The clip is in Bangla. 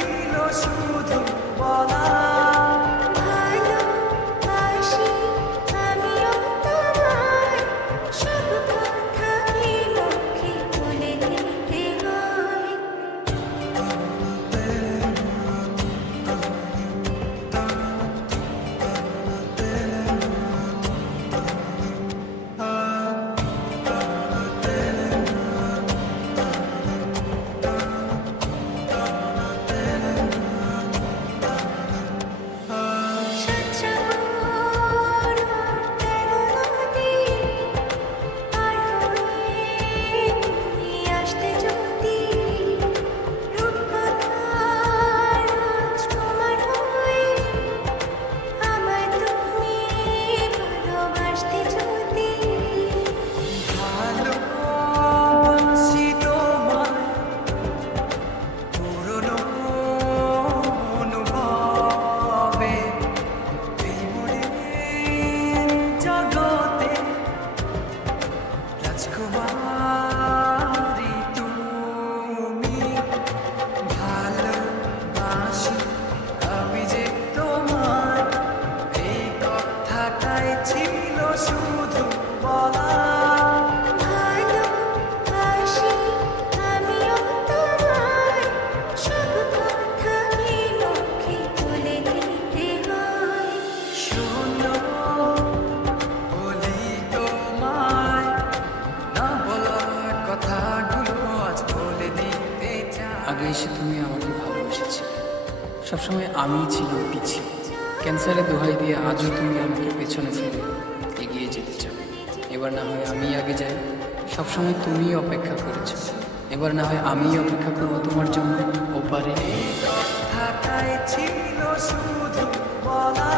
ছিল শুধু বলা ভালোবাসি আমিও তোমায়, সব কথা কি মুখে বলে দিতে হয়? সাতসাগর তেরো নদী পার হয়ে তুমি আসতে যদি, রূপকথার রাজকুমার হয়ে আমায় তুমি ভালোবাসতে যদি। ভালোবাসি তোমায় পুরনো অনুভবে এই মনের জগতে রাজকুমারী তুমি। ভালোবাসি আমি যে তোমায়, এই কথাটাই ছিল শুধু বলা ভালোবাসি আমিও তোমায়, সব কথা কি মুখে বলে দিতে হয়? শোনো বলি তোমায়, না বলা কথাগুলো আজ বলে দিতে চাই। আগে এসে তুমি আমাকে ভালোবেসেছিলে, সবসময় আমিই ছিলাম পিছিয়ে। ক্যান্সারে দোহাই দিয়ে আজও তুমি আমাকে পেছনে ফেলে এগিয়ে যেতে চাও। এবার না হয় আমি আগে যাই, সবসময় তুমিই অপেক্ষা করেছো। এবার না হয় আমিই অপেক্ষা করবো তোমার জন্য ওপারে। কথাটাই ছিল শুধু বলা